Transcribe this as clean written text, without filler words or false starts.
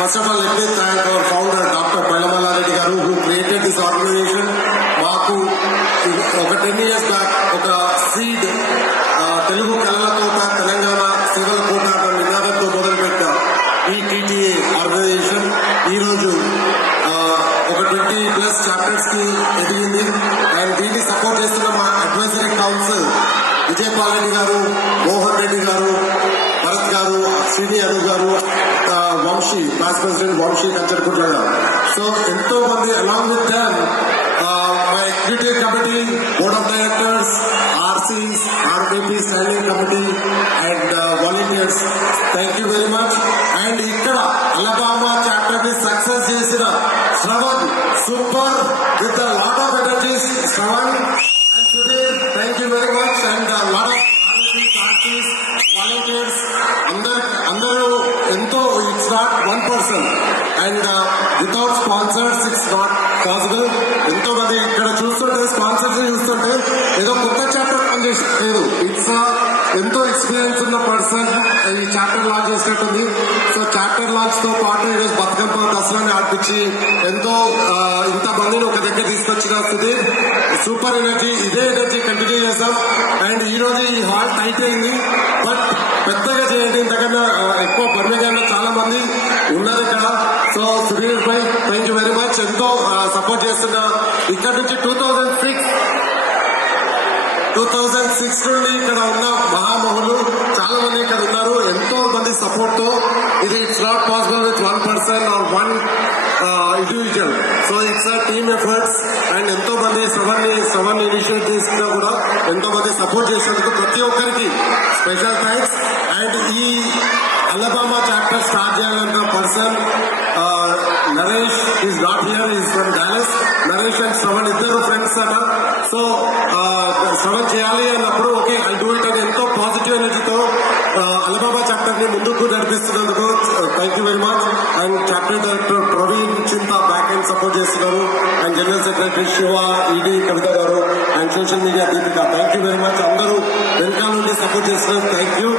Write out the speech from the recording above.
First of all, let me thank our founder, Dr. Palamala Reddy garu, who created this organization. Maaku oka 10 years back, oka seed Telugu Kalala Kota, Telangana Civil Kota నినాదంతో మొదలుపెట్ట ఈ TTA organisation ఈ రోజు ఒక 20+ chapters కి ఎదిగింది. And దీన్ని support చేస్తున్న మా అడ్వైజరీ కౌన్సిల్ విజయపాల్ రెడ్డి గారు, మోహన్ రెడ్డి గారు, భరత్ గారు, శ్రీని అను గారు, వంశీ వైస్ ప్రెసిడెంట్ వంశీ కంచర్కుట్ల గారు. సో ఎంతో మంది along with them my executive committee, board of directors, RCs, RPP standing committee and volunteers, thank you very much. And ikkada Alabama chapter ni success chesina Shravan, super with a lot of energies, Shravan and Sudhir, thank you very much. And a lot of RCs, volunteers, andaru ento, it's not one person and without sponsors it's not possible. ఎంతో మంది ఇక్కడ చూస్తుంటే sponsors చూస్తుంటే ఏదో కొత్త chapter launch చేసలేదు, it's ఎంతో experience ఉన్న పర్సన్ ఈ చాప్టర్ లాంచ్ చేసినట్టుంది. సో చాప్టర్ లాంచ్ తో పాటు ఈరోజు బతుకమ్మ దసరాని ఆడిపించి ఎంతో ఇంత మందిని ఒక దగ్గర తీసుకొచ్చిన సుధీర్, సూపర్ ఎనర్జీ, ఇదే ఎనర్జీ కంటిన్యూ చేస్తాం. అండ్ ఈ రోజు ఈ హాల్ టైట్ అయింది, బట్ పెద్దగా చేయండి, ఇంతకన్నా ఎక్కువ బర్మింగ్హామ్ చాలా మంది ఉన్నారు ఇక్కడ. So Sudheer Bhai thank you very much, ఎంతో సపోర్ట్ చేస్తున్నా. ఇక్కడ నుంచి 2006 నుండి ఇక్కడ ఉన్న మహామహులు చాలా మంది ఇక్కడ ఉన్నారు, ఎంతో మంది సపోర్ట్ తో. ఇది it's not possible with one person are one individual. So it's a team efforts. And ఎంతో మంది శ్రవణ్ ఇనిషియేటివ్స్ కూడా ఎంతో మంది సపోర్ట్ చేసినందుకు ప్రతి ఒక్కరికి స్పెషల్ థ్యాంక్స్. అండ్ ఈ అలబామా చాప్టర్ స్టార్ట్ చేయాలన్న person Naresh is not here, is from Dallas. Naresh and Shravan ఇద్దరు ఫ్రెండ్స్ అట. సో శ్రవణ్ చేయాలి అన్నప్పుడు ఓకే ఐ డూ ఇట్ అని ఎంతో పాజిటివ్ ఎనర్జీతో అలబామా చాప్టర్ ని ముందుకు నడిపిస్తున్నందుకు thank you very much. And chapter director Praveen Chinta back and support చేస్తున్నారు. And general secretary Shiva, ED Kavitha గారు, and social media Deepika, thank you very much. అందరూ వెనకాల నుండి సపోర్ట్ చేస్తున్నారు, థ్యాంక్ యూ.